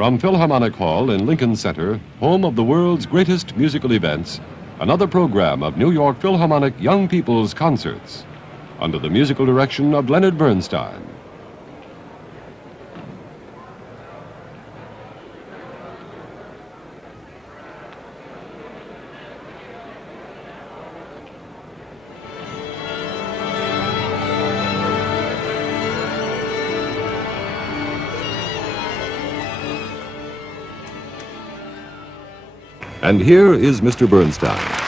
From Philharmonic Hall in Lincoln Center, home of the world's greatest musical events, another program of New York Philharmonic Young People's Concerts, under the musical direction of Leonard Bernstein. And here is Mr. Bernstein.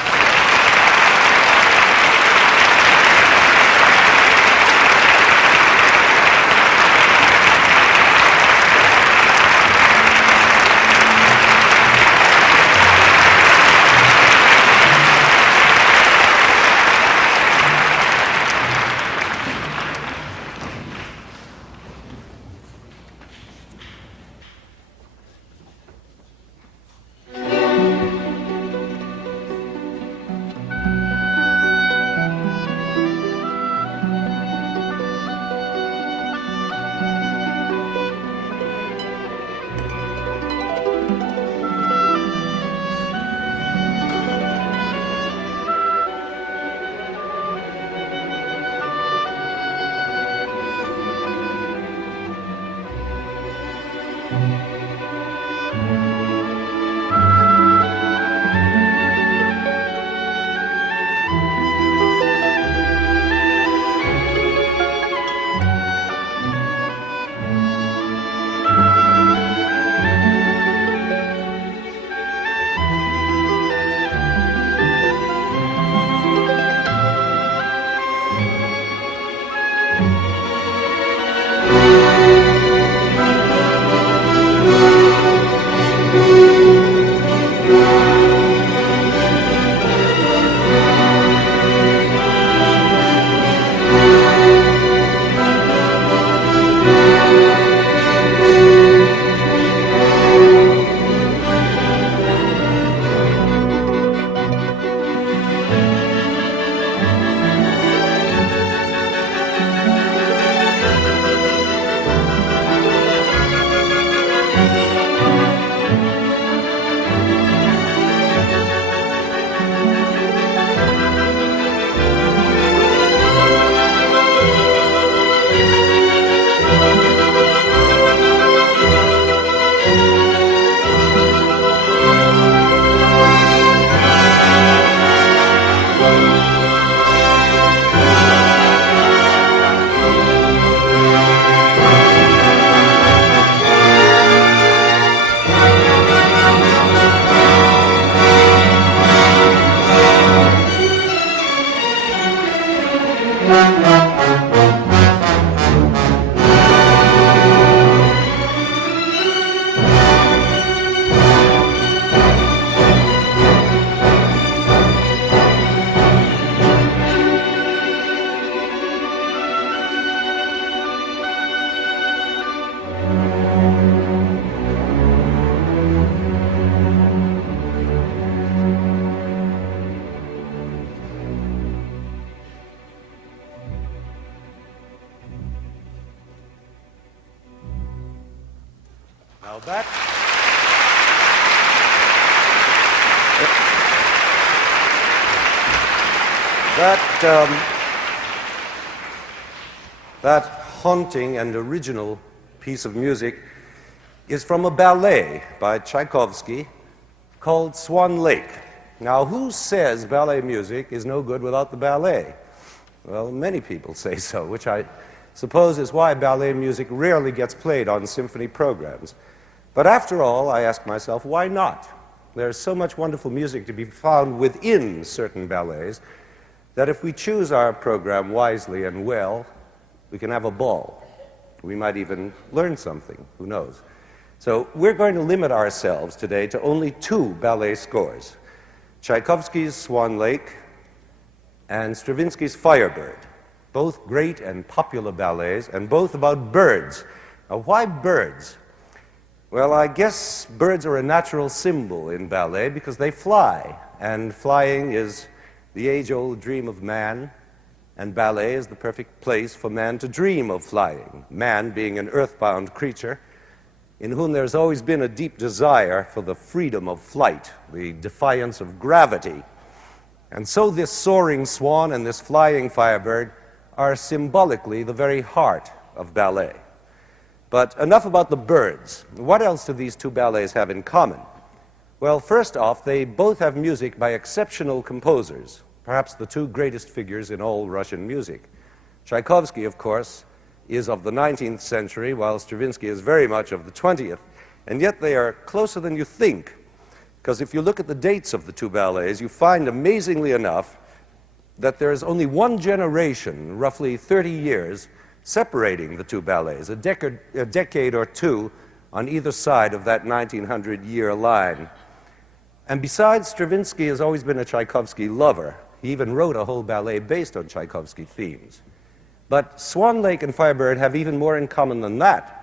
Now that haunting and original piece of music is from a ballet by Tchaikovsky called Swan Lake. Now, who says ballet music is no good without the ballet? Well, many people say so, which I suppose is why ballet music rarely gets played on symphony programs. But after all, I ask myself, why not? There's so much wonderful music to be found within certain ballets that if we choose our program wisely and well, we can have a ball. We might even learn something, who knows? So we're going to limit ourselves today to only two ballet scores, Tchaikovsky's Swan Lake and Stravinsky's Firebird, both great and popular ballets, and both about birds. Now, why birds? Well, I guess birds are a natural symbol in ballet because they fly, and flying is the age-old dream of man, and ballet is the perfect place for man to dream of flying, man being an earthbound creature in whom there's always been a deep desire for the freedom of flight, the defiance of gravity. And so this soaring swan and this flying firebird are symbolically the very heart of ballet. But enough about the birds. What else do these two ballets have in common? Well, first off, they both have music by exceptional composers, perhaps the two greatest figures in all Russian music. Tchaikovsky, of course, is of the 19th century, while Stravinsky is very much of the 20th. And yet they are closer than you think, because if you look at the dates of the two ballets, you find, amazingly enough, that there is only one generation, roughly 30 years, separating the two ballets, a decade or two on either side of that 1900-year line. And besides, Stravinsky has always been a Tchaikovsky lover. He even wrote a whole ballet based on Tchaikovsky themes. But Swan Lake and Firebird have even more in common than that,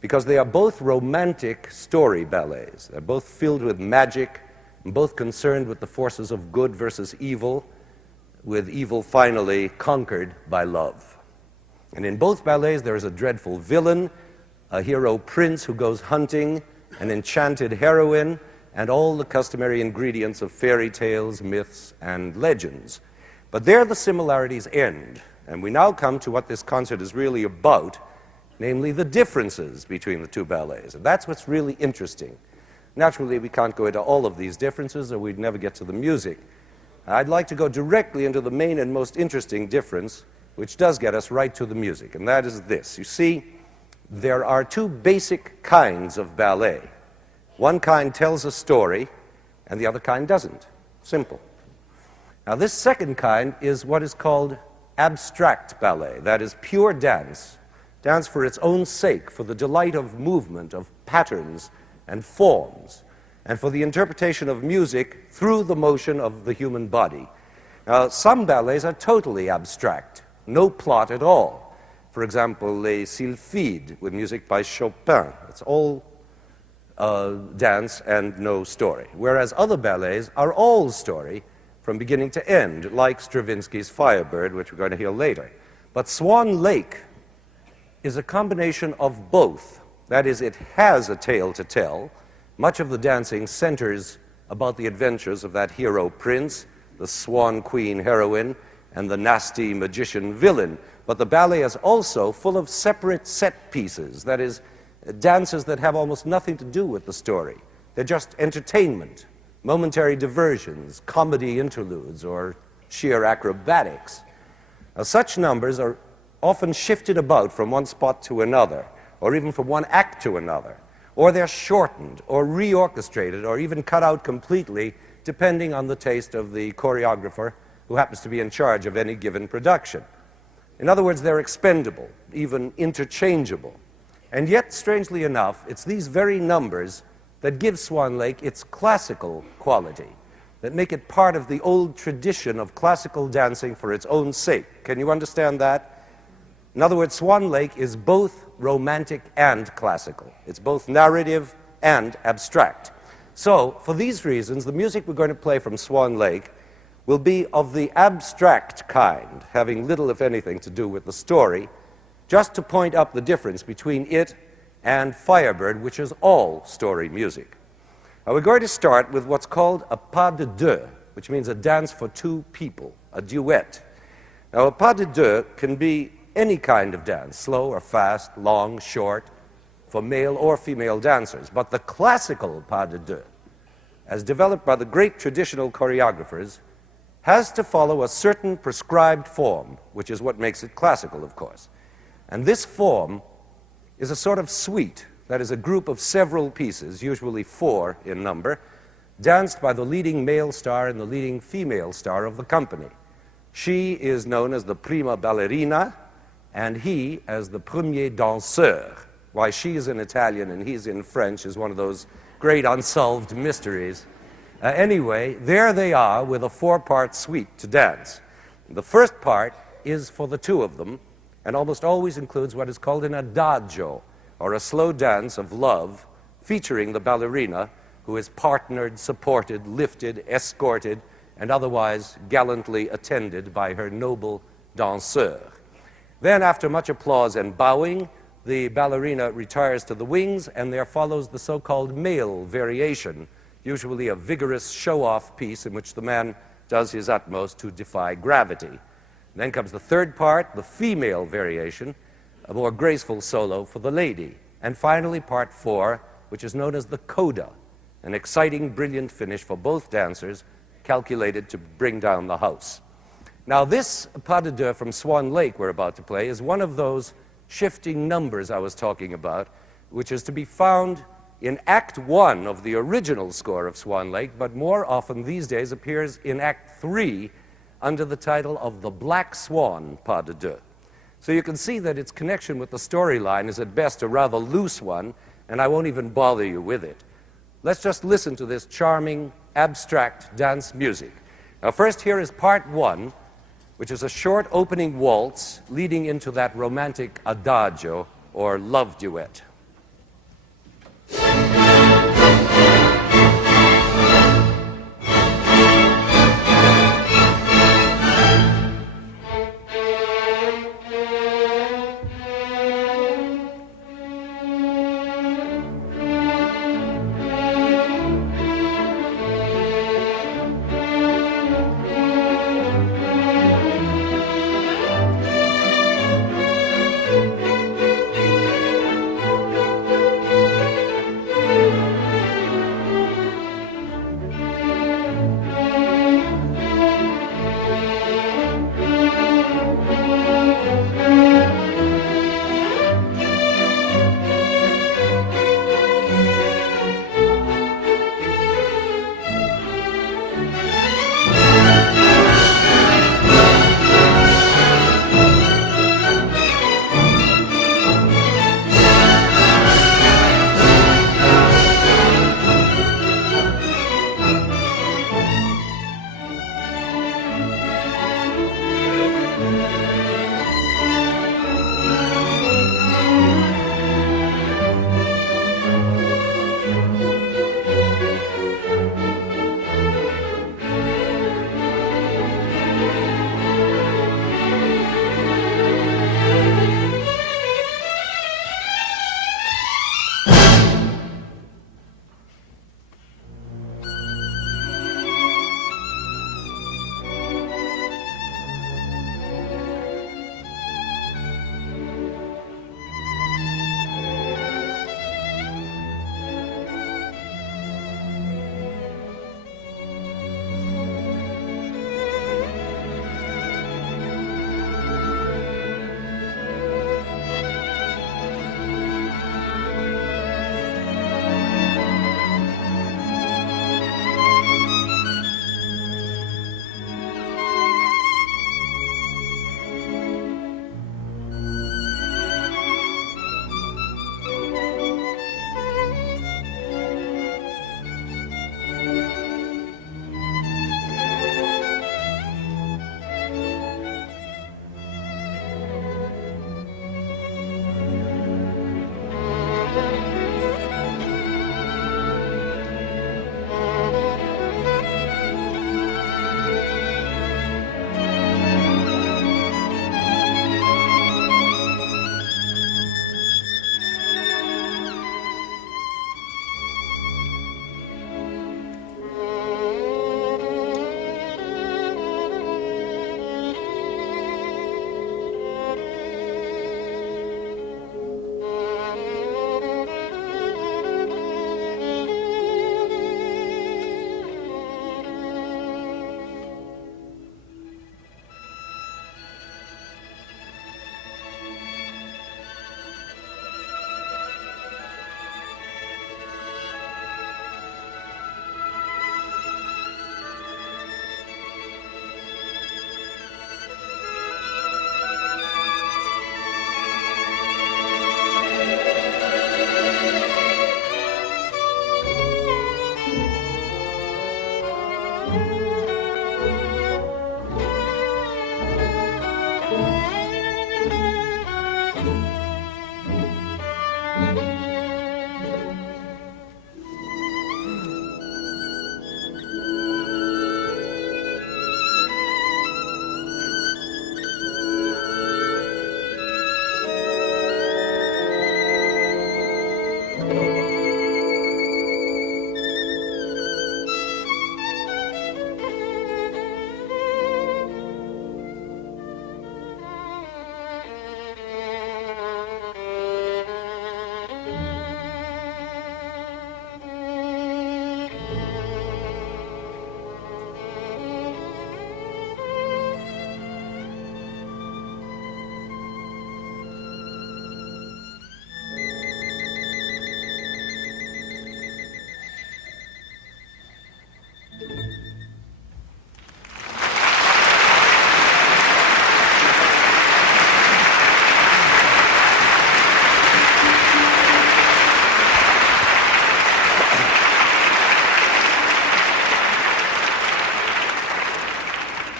because they are both romantic story ballets. They're both filled with magic, and both concerned with the forces of good versus evil, with evil finally conquered by love. And in both ballets, there is a dreadful villain, a hero prince who goes hunting, an enchanted heroine, and all the customary ingredients of fairy tales, myths, and legends. But there the similarities end, and we now come to what this concert is really about, namely the differences between the two ballets. And that's what's really interesting. Naturally, we can't go into all of these differences, or we'd never get to the music. I'd like to go directly into the main and most interesting difference, which does get us right to the music, and that is this. You see, there are two basic kinds of ballet. One kind tells a story, and the other kind doesn't. Simple. Now, this second kind is what is called abstract ballet. That is pure dance, dance for its own sake, for the delight of movement, of patterns and forms, and for the interpretation of music through the motion of the human body. Now, some ballets are totally abstract, no plot at all. For example, Les Sylphides, with music by Chopin. It's all dance and no story. Whereas other ballets are all story from beginning to end, like Stravinsky's Firebird, which we're going to hear later. But Swan Lake is a combination of both. That is, it has a tale to tell. Much of the dancing centers about the adventures of that hero prince, the swan queen heroine, and the nasty magician villain. But the ballet is also full of separate set pieces, that is, dances that have almost nothing to do with the story. They're just entertainment, momentary diversions, comedy interludes, or sheer acrobatics. Now, such numbers are often shifted about from one spot to another, or even from one act to another, or they're shortened, or reorchestrated, or even cut out completely, depending on the taste of the choreographer who happens to be in charge of any given production. In other words, they're expendable, even interchangeable. And yet, strangely enough, it's these very numbers that give Swan Lake its classical quality, that make it part of the old tradition of classical dancing for its own sake. Can you understand that? In other words, Swan Lake is both romantic and classical. It's both narrative and abstract. So, for these reasons, the music we're going to play from Swan Lake will be of the abstract kind, having little, if anything, to do with the story, just to point up the difference between it and Firebird, which is all story music. Now, we're going to start with what's called a pas de deux, which means a dance for two people, a duet. Now, a pas de deux can be any kind of dance, slow or fast, long, short, for male or female dancers. But the classical pas de deux, as developed by the great traditional choreographers, has to follow a certain prescribed form, which is what makes it classical, of course. And this form is a sort of suite, that is, a group of several pieces, usually 4 in number, danced by the leading male star and the leading female star of the company. She is known as the prima ballerina, and he as the premier danseur. Why she is in Italian and he's in French is one of those great unsolved mysteries. Anyway, there they are with a 4-part suite to dance. The first part is for the two of them, and almost always includes what is called an adagio, or a slow dance of love, featuring the ballerina, who is partnered, supported, lifted, escorted, and otherwise gallantly attended by her noble danseur. Then, after much applause and bowing, the ballerina retires to the wings, and there follows the so-called male variation, usually a vigorous show-off piece in which the man does his utmost to defy gravity. Then comes the third part, the female variation, a more graceful solo for the lady. And finally, part 4, which is known as the coda, an exciting, brilliant finish for both dancers, calculated to bring down the house. Now, this pas de deux from Swan Lake we're about to play is one of those shifting numbers I was talking about, which is to be found in Act 1 of the original score of Swan Lake, but more often these days appears in Act 3 under the title of The Black Swan Pas de Deux. So you can see that its connection with the storyline is at best a rather loose one, and I won't even bother you with it. Let's just listen to this charming, abstract dance music. Now, first, here is part 1, which is a short opening waltz leading into that romantic adagio, or love duet.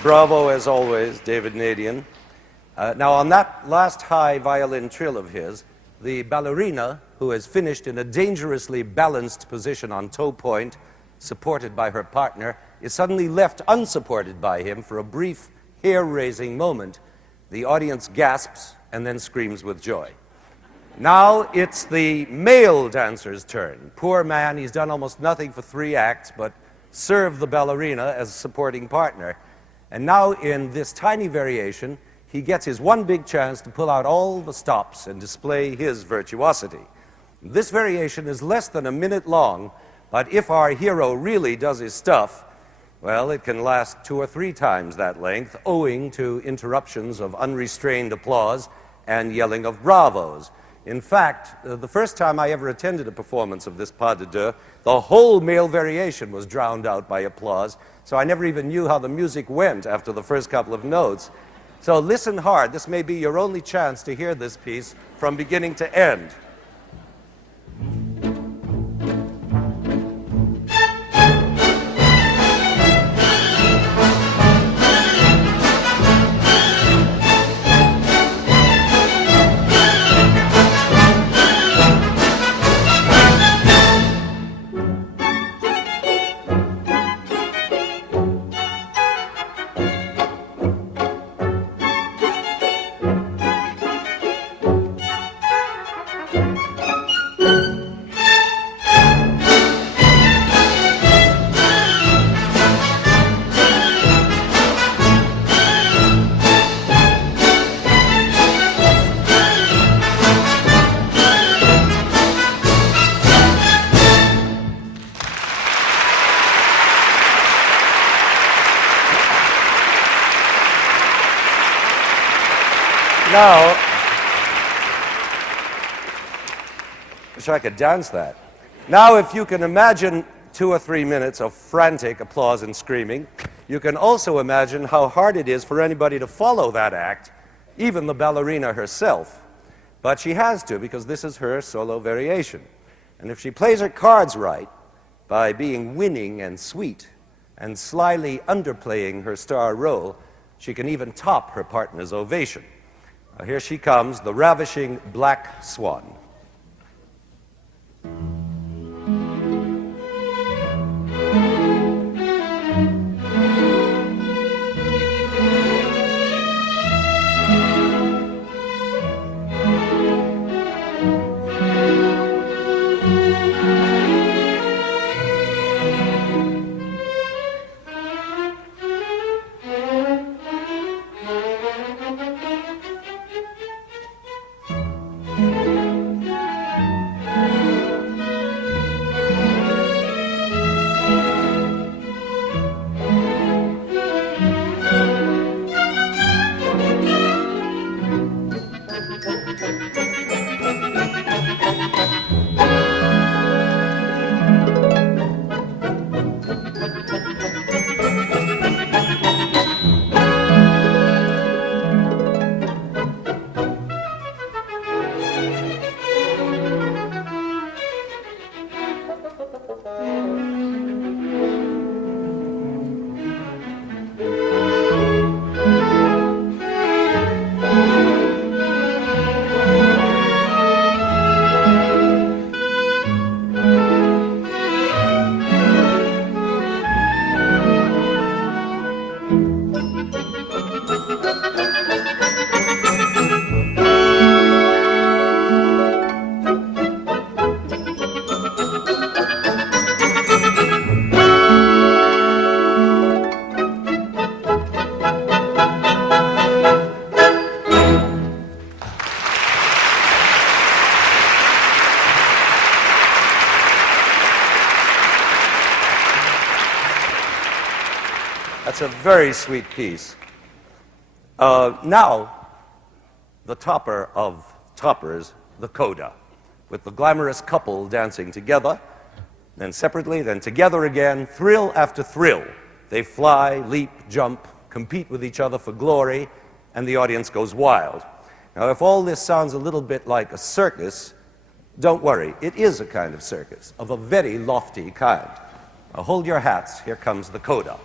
Bravo, as always, David Nadian. Now, on that last high violin trill of his, the ballerina, who has finished in a dangerously balanced position on toe point, supported by her partner, is suddenly left unsupported by him for a brief, hair-raising moment. The audience gasps and then screams with joy. Now it's the male dancer's turn. Poor man, he's done almost nothing for 3 acts but serve the ballerina as a supporting partner. And now in this tiny variation, he gets his one big chance to pull out all the stops and display his virtuosity. This variation is less than a minute long, but if our hero really does his stuff, well, it can last 2 or 3 times that length, owing to interruptions of unrestrained applause and yelling of bravos. In fact, the first time I ever attended a performance of this pas de deux, the whole male variation was drowned out by applause, so I never even knew how the music went after the first couple of notes. So listen hard. This may be your only chance to hear this piece from beginning to end. Now, wish I could dance that. Now, if you can imagine 2 or 3 minutes of frantic applause and screaming, you can also imagine how hard it is for anybody to follow that act, even the ballerina herself. But she has to, because this is her solo variation. And if she plays her cards right, by being winning and sweet, and slyly underplaying her star role, she can even top her partner's ovation. Now, here she comes, the ravishing Black Swan. That's a very sweet piece. Now, the topper of toppers, the coda, with the glamorous couple dancing together, then separately, then together again, thrill after thrill. They fly, leap, jump, compete with each other for glory, and the audience goes wild. Now, if all this sounds a little bit like a circus, don't worry, it is a kind of circus, of a very lofty kind. Now, hold your hats, here comes the coda.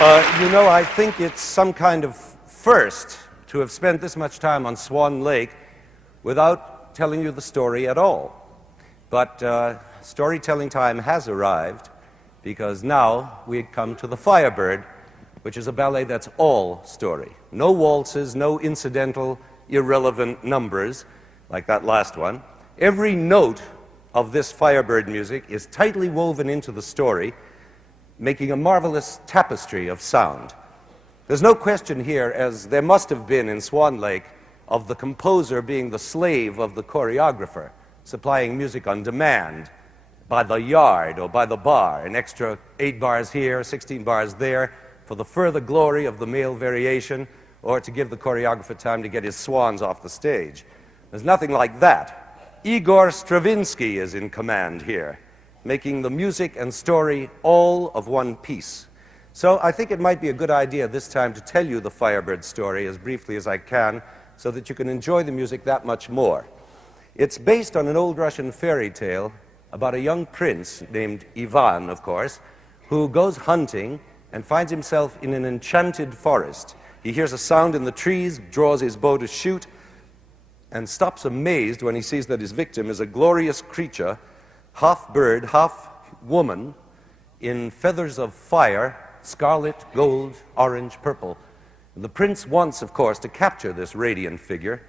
I think it's some kind of first to have spent this much time on Swan Lake without telling you the story at all. But storytelling time has arrived, because now we come to The Firebird, which is a ballet that's all story. No waltzes, no incidental, irrelevant numbers, like that last one. Every note of this Firebird music is tightly woven into the story, making a marvelous tapestry of sound. There's no question here, as there must have been in Swan Lake, of the composer being the slave of the choreographer, supplying music on demand, by the yard or by the bar, an extra 8 bars here, 16 bars there, for the further glory of the male variation, or to give the choreographer time to get his swans off the stage. There's nothing like that. Igor Stravinsky is in command here, making the music and story all of one piece. So I think it might be a good idea this time to tell you the Firebird story as briefly as I can, so that you can enjoy the music that much more. It's based on an old Russian fairy tale about a young prince named Ivan, of course, who goes hunting and finds himself in an enchanted forest. He hears a sound in the trees, draws his bow to shoot, and stops amazed when he sees that his victim is a glorious creature, half bird, half woman, in feathers of fire, scarlet, gold, orange, purple. And the prince wants, of course, to capture this radiant figure.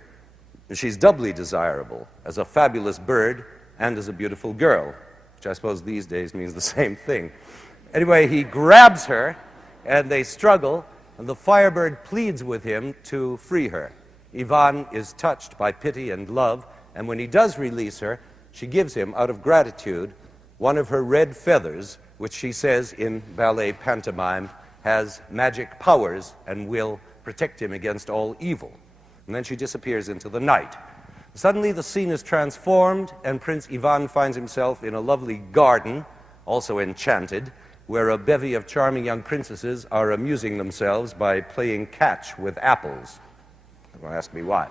She's doubly desirable as a fabulous bird and as a beautiful girl, which I suppose these days means the same thing. Anyway, he grabs her, and they struggle, and the Firebird pleads with him to free her. Ivan is touched by pity and love, and when he does release her, she gives him, out of gratitude, one of her red feathers, which she says in ballet pantomime has magic powers and will protect him against all evil. And then she disappears into the night. Suddenly the scene is transformed, and Prince Ivan finds himself in a lovely garden, also enchanted, where a bevy of charming young princesses are amusing themselves by playing catch with apples. Don't ask me why.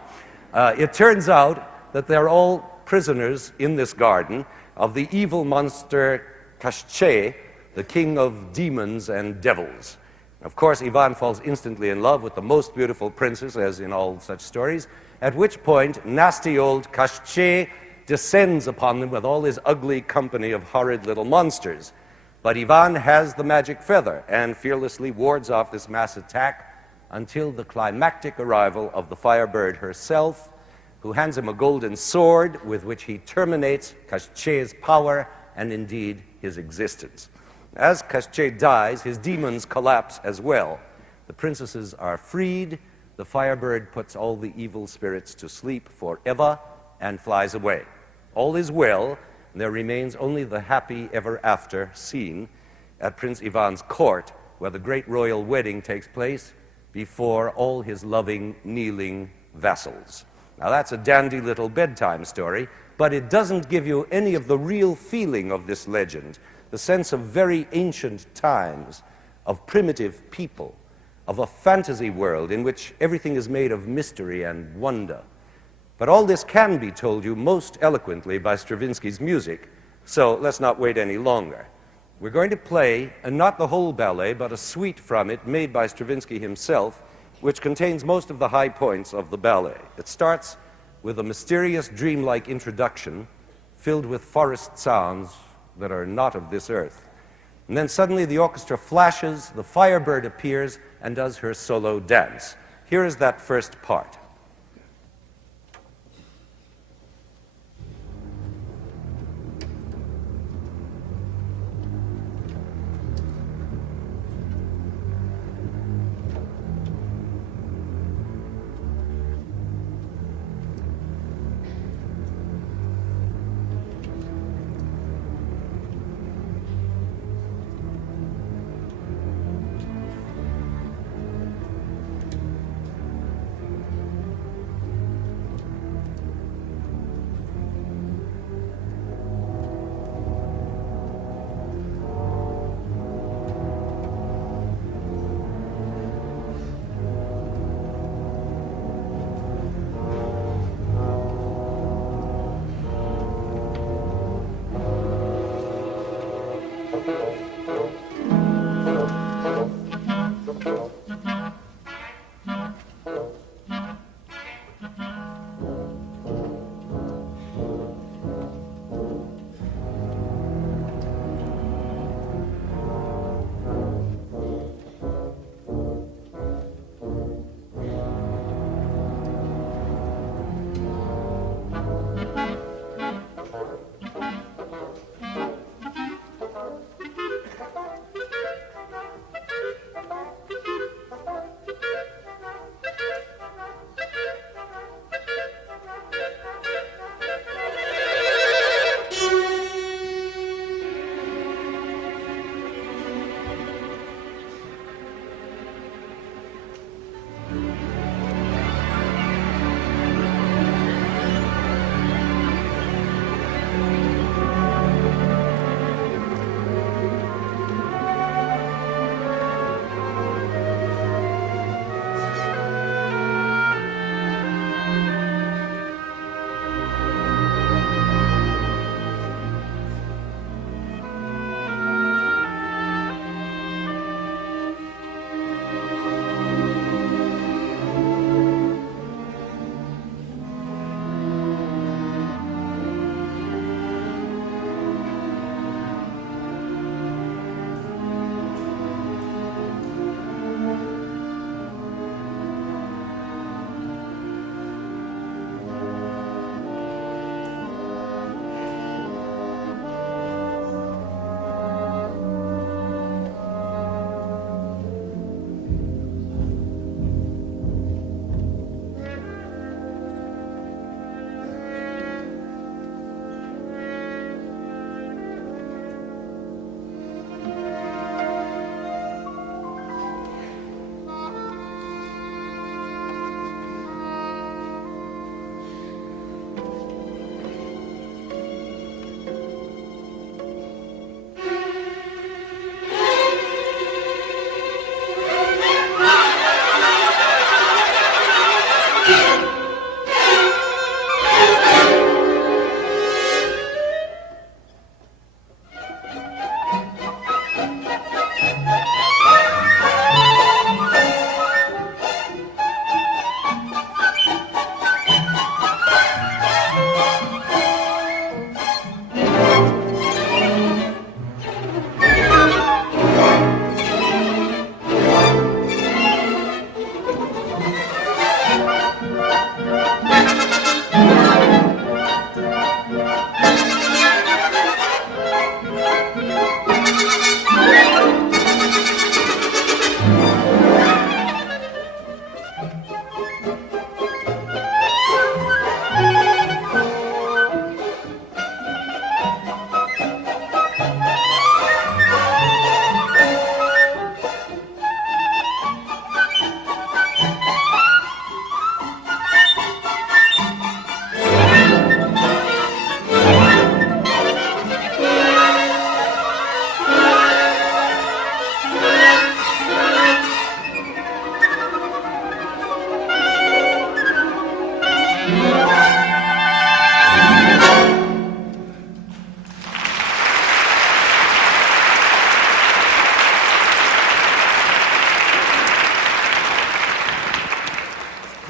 It turns out that they're all prisoners in this garden of the evil monster Koschei, the king of demons and devils. Of course, Ivan falls instantly in love with the most beautiful princess, as in all such stories, at which point nasty old Koschei descends upon them with all his ugly company of horrid little monsters. But Ivan has the magic feather and fearlessly wards off this mass attack until the climactic arrival of the Firebird herself, who hands him a golden sword with which he terminates Koschei's power and indeed his existence. As Koschei dies, his demons collapse as well. The princesses are freed. The Firebird puts all the evil spirits to sleep forever and flies away. All is well. There remains only the happy ever after scene at Prince Ivan's court, where the great royal wedding takes place before all his loving, kneeling vassals. Now that's a dandy little bedtime story, but it doesn't give you any of the real feeling of this legend, the sense of very ancient times, of primitive people, of a fantasy world in which everything is made of mystery and wonder. But all this can be told you most eloquently by Stravinsky's music, so let's not wait any longer. We're going to play, and not the whole ballet, but a suite from it made by Stravinsky himself, which contains most of the high points of the ballet. It starts with a mysterious, dreamlike introduction filled with forest sounds that are not of this earth. And then suddenly the orchestra flashes, the Firebird appears and does her solo dance. Here is that first part.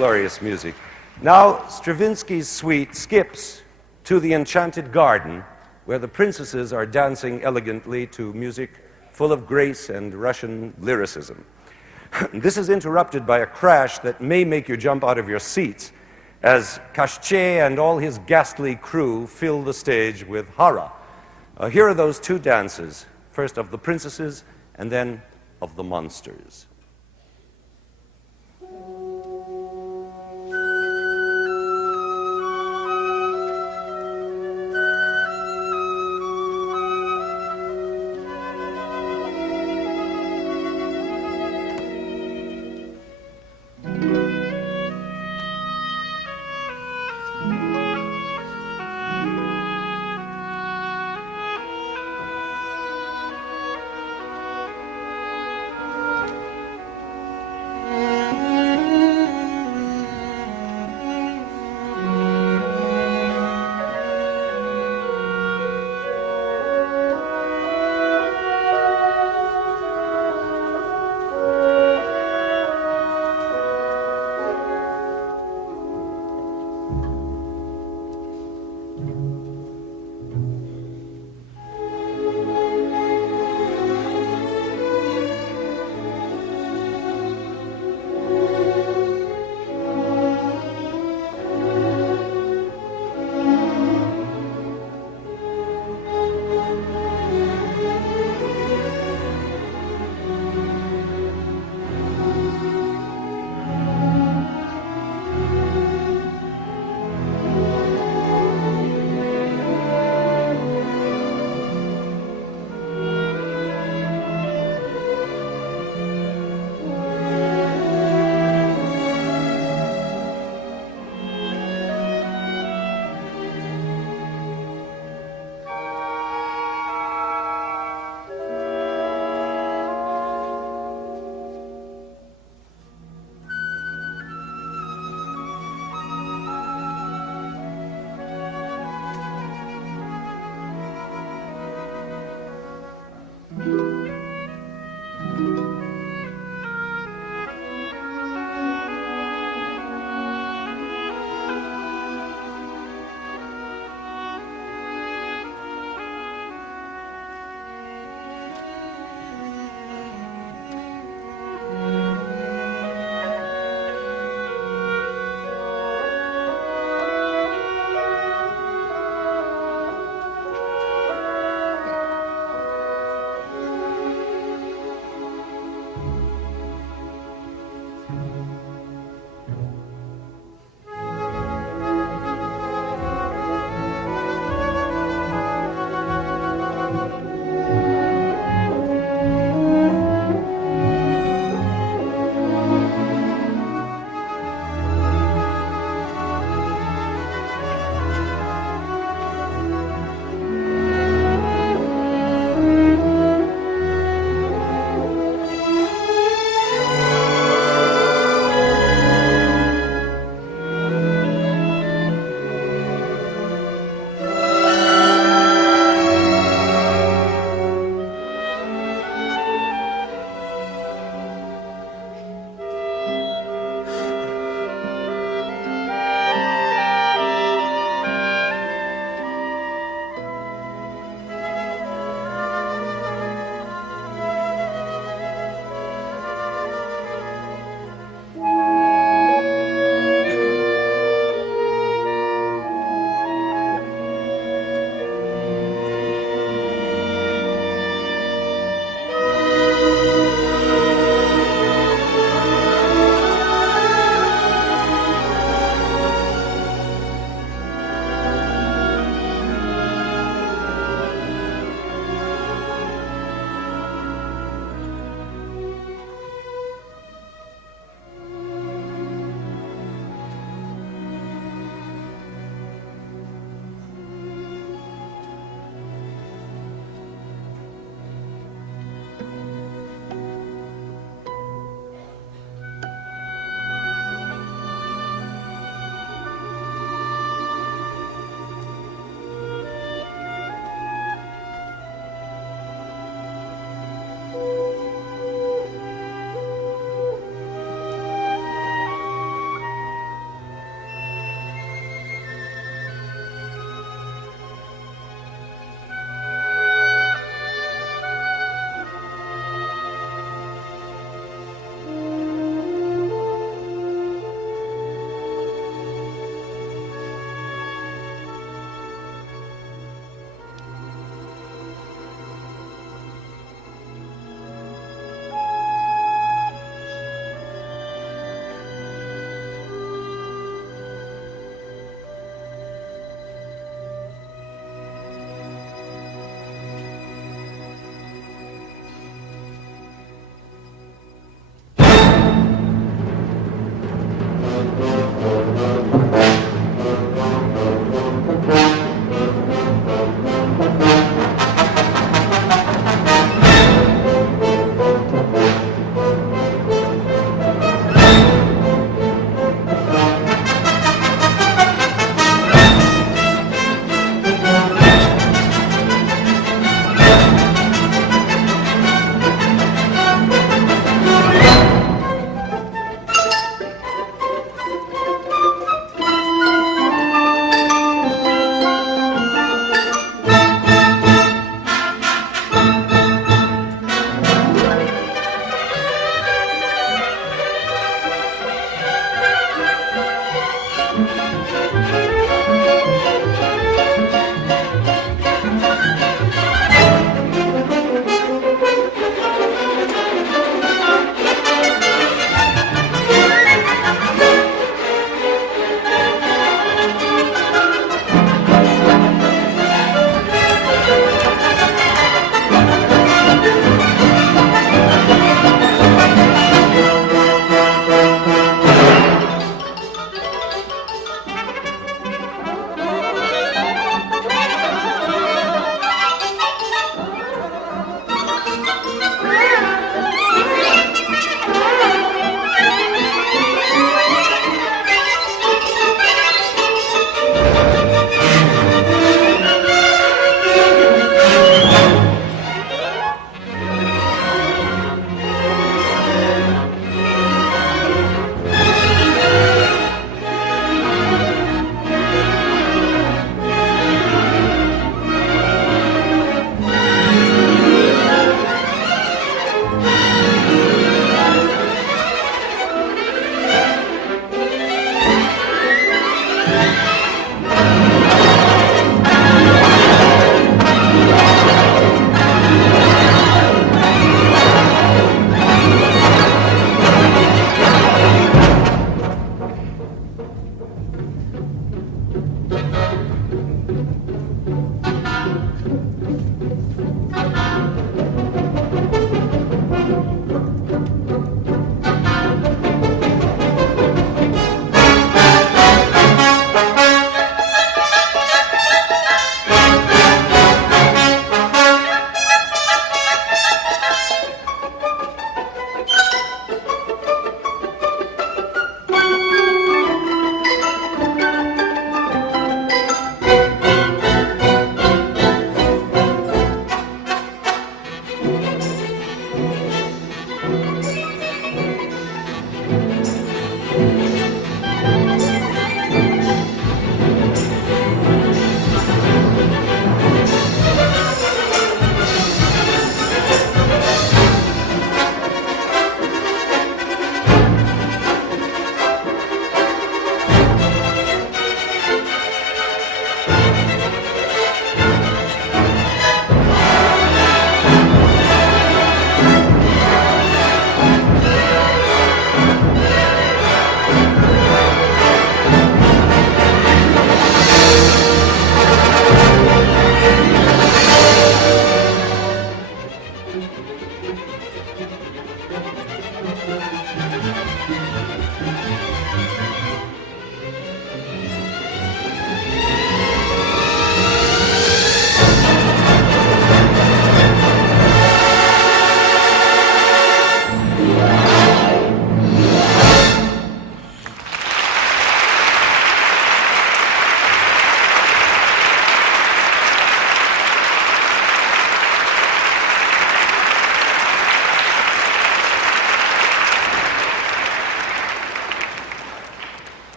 Glorious music. Now, Stravinsky's suite skips to the Enchanted Garden, where the princesses are dancing elegantly to music full of grace and Russian lyricism. This is interrupted by a crash that may make you jump out of your seats as Koshchei and all his ghastly crew fill the stage with horror. Here are those two dances, first of the princesses and then of the monsters.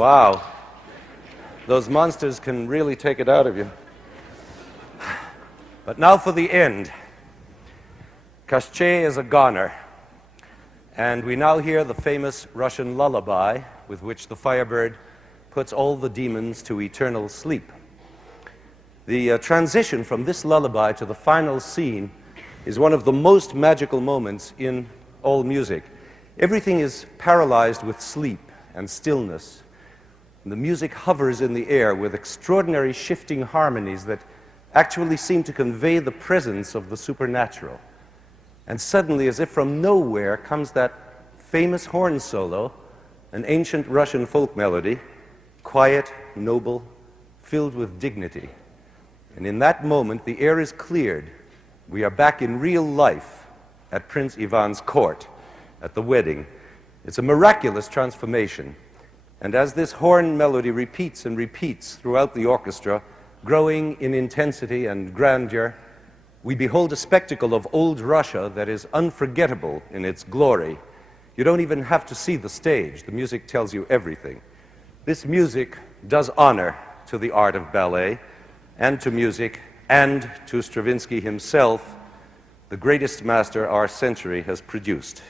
Wow. Those monsters can really take it out of you. But now for the end. Koshchei is a goner, and we now hear the famous Russian lullaby with which the Firebird puts all the demons to eternal sleep. The transition from this lullaby to the final scene is one of the most magical moments in all music. Everything is paralyzed with sleep and stillness. The music hovers in the air with extraordinary shifting harmonies that actually seem to convey the presence of the supernatural. And suddenly, as if from nowhere, comes that famous horn solo, an ancient Russian folk melody, quiet, noble, filled with dignity. And in that moment, the air is cleared. We are back in real life at Prince Ivan's court, at the wedding. It's a miraculous transformation. And as this horn melody repeats and repeats throughout the orchestra, growing in intensity and grandeur, we behold a spectacle of old Russia that is unforgettable in its glory. You don't even have to see the stage. The music tells you everything. This music does honor to the art of ballet and to music and to Stravinsky himself, the greatest master our century has produced.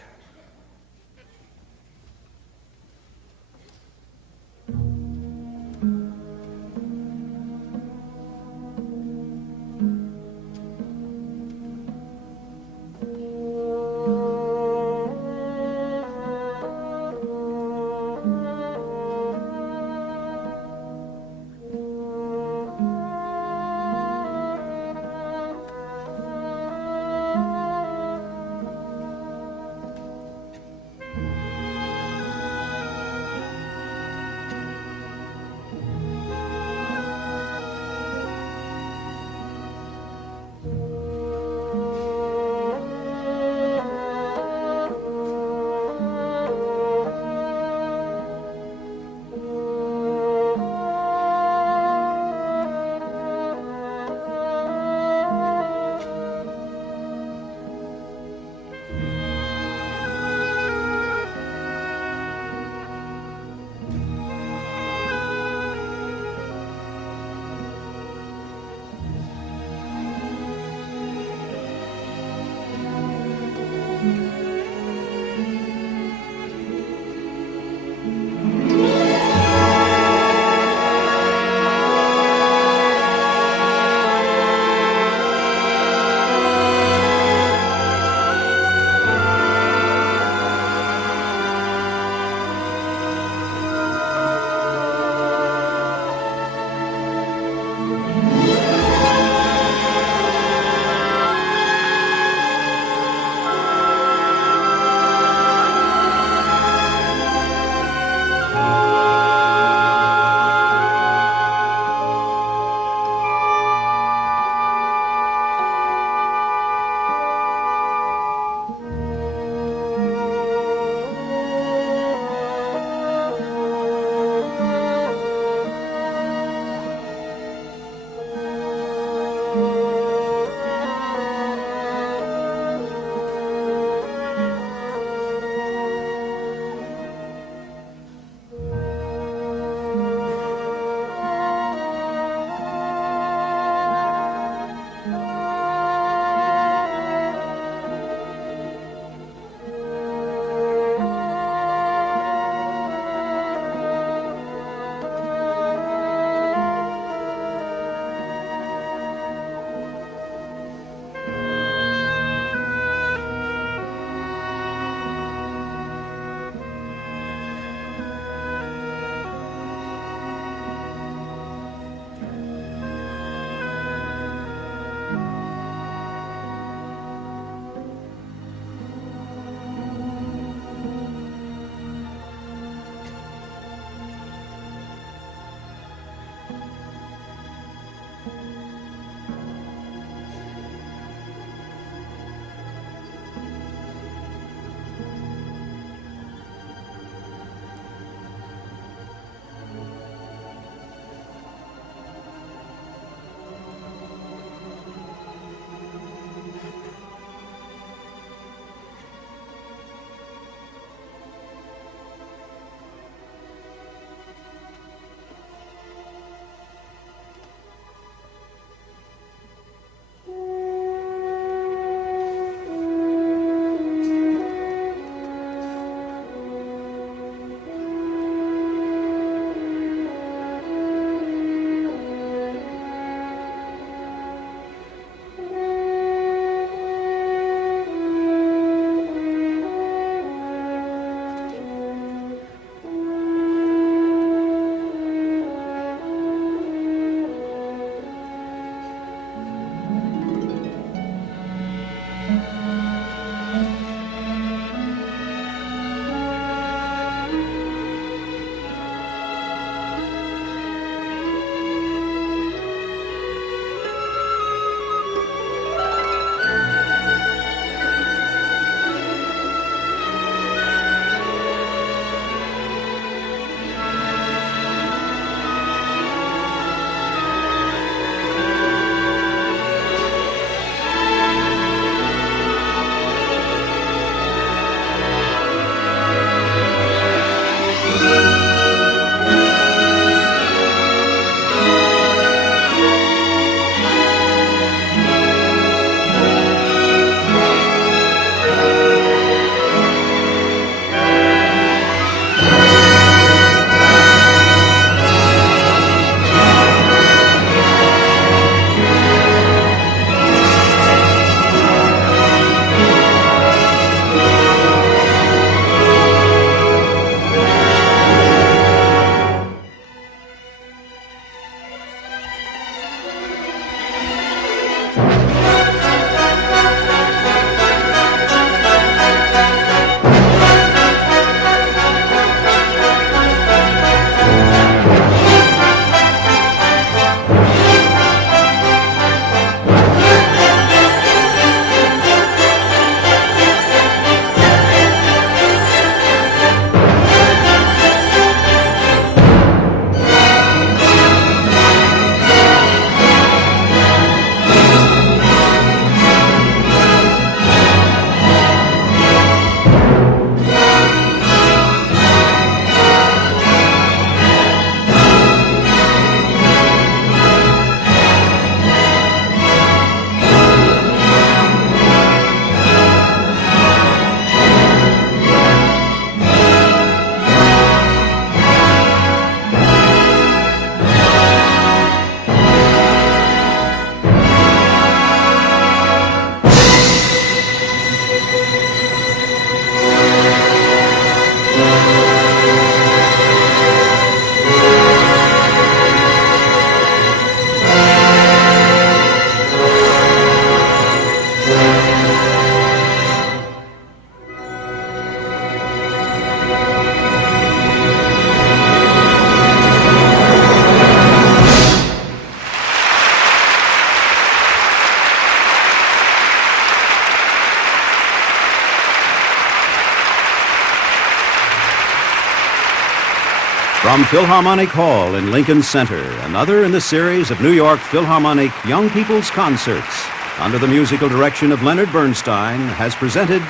From Philharmonic Hall in Lincoln Center, another in the series of New York Philharmonic Young People's Concerts, under the musical direction of Leonard Bernstein, has presented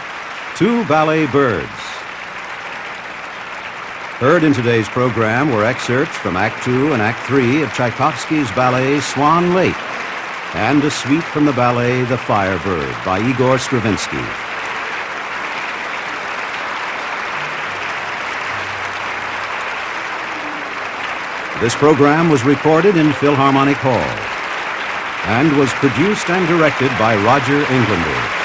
Two Ballet Birds. Heard in today's program were excerpts from Act Two and Act Three of Tchaikovsky's ballet Swan Lake, and a suite from the ballet The Firebird by Igor Stravinsky. This program was recorded in Philharmonic Hall and was produced and directed by Roger Englander.